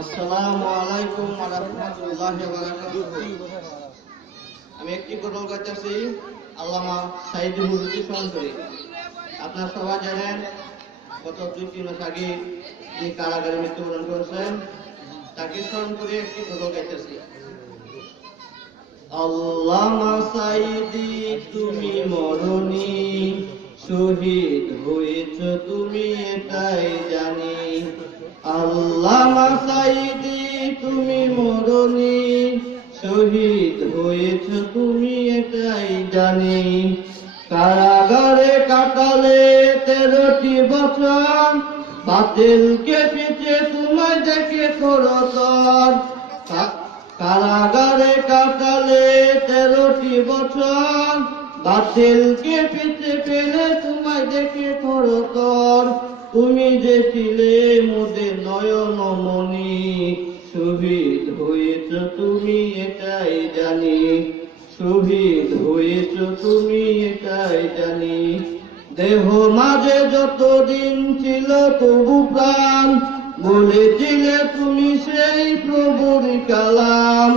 আসসালামু আলাইকুম ওয়া রাহমাতুল্লাহি ওয়া বারাকাতুহু। আমি একটি গজল গাইতেছি আল্লামা সাইদি হুজুরকে স্মরণ করে। আপনারা সবাই জানেন গত 2-3 মাস আগে যে কারাগারে মৃত্যুবরণ করেছেন, তাকে স্মরণ করে একটি গজল গাইতেছি। আল্লামা সাইদি তুমি মরণি, শহীদ হয়েছ তুমি এটাই জানি। আল্লামা সাইদি তুমি মরণি, শহীদ হয়েছ তুমি এটাই জানি। কারাগারে কাটালে 13টি বছর, বাতিলকে পিছে তোমায় দেখে থরথর। কারাগারে কাটালে 13টি বছর, বাতিলকে পিছে পেলে তোমায় দেখে থরথর। তুমি যে ছিলে মোদের নয়নমণি, শহীদ হয়েছ তুমি এটাই জানি। শহীদ হয়েছ তুমি এটাই জানি। দেহ মাঝে যতদিন ছিল তবু প্রাণ, বলেছিলে তুমি সেই প্রভুর কালাম।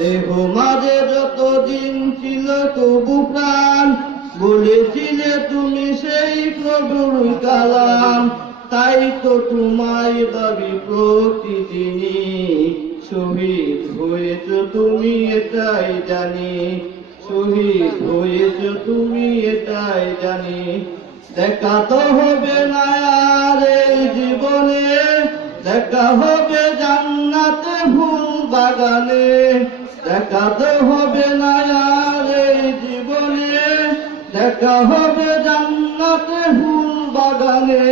দেহ মাঝে যতদিন ছিল তবু প্রাণ, বলেছিলে তুমি সেই প্রভুর কালাম। তাই তো তোমায় ভাবি প্রতিদিনই, শহীদ হয়েছ তুমি এটাই জানি। শহীদ হয়েছ তুমি এটাই জানি। দেখা তো হবে না আর এই জীবনে, দেখা হবে জান্নাতে ফুল বাগানে। দেখা তো হবে না আর এই জীবনে, দেখা হবে জান্নাতে ফুল বাগানে।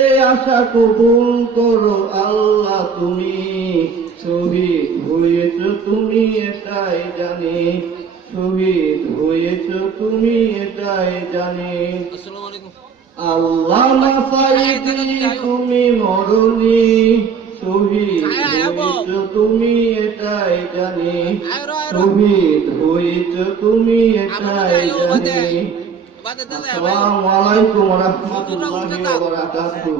এই আশা কবুল করো আল্লাহ তুমি, শহীদ হয়েছ তুমি এটাই জানি। শহীদ হয়েছ তুমি এটাই জানি। আল্লামা সাইদি তুমি মরণি, শহীদ হয়েছ তুমি এটাই জানি। শহীদ হয়েছ তুমি এটাই জানি। আসসালামু আলাইকুম ওয়া রাহমাতুল্লাহি ওয়া বারাকাতুহু।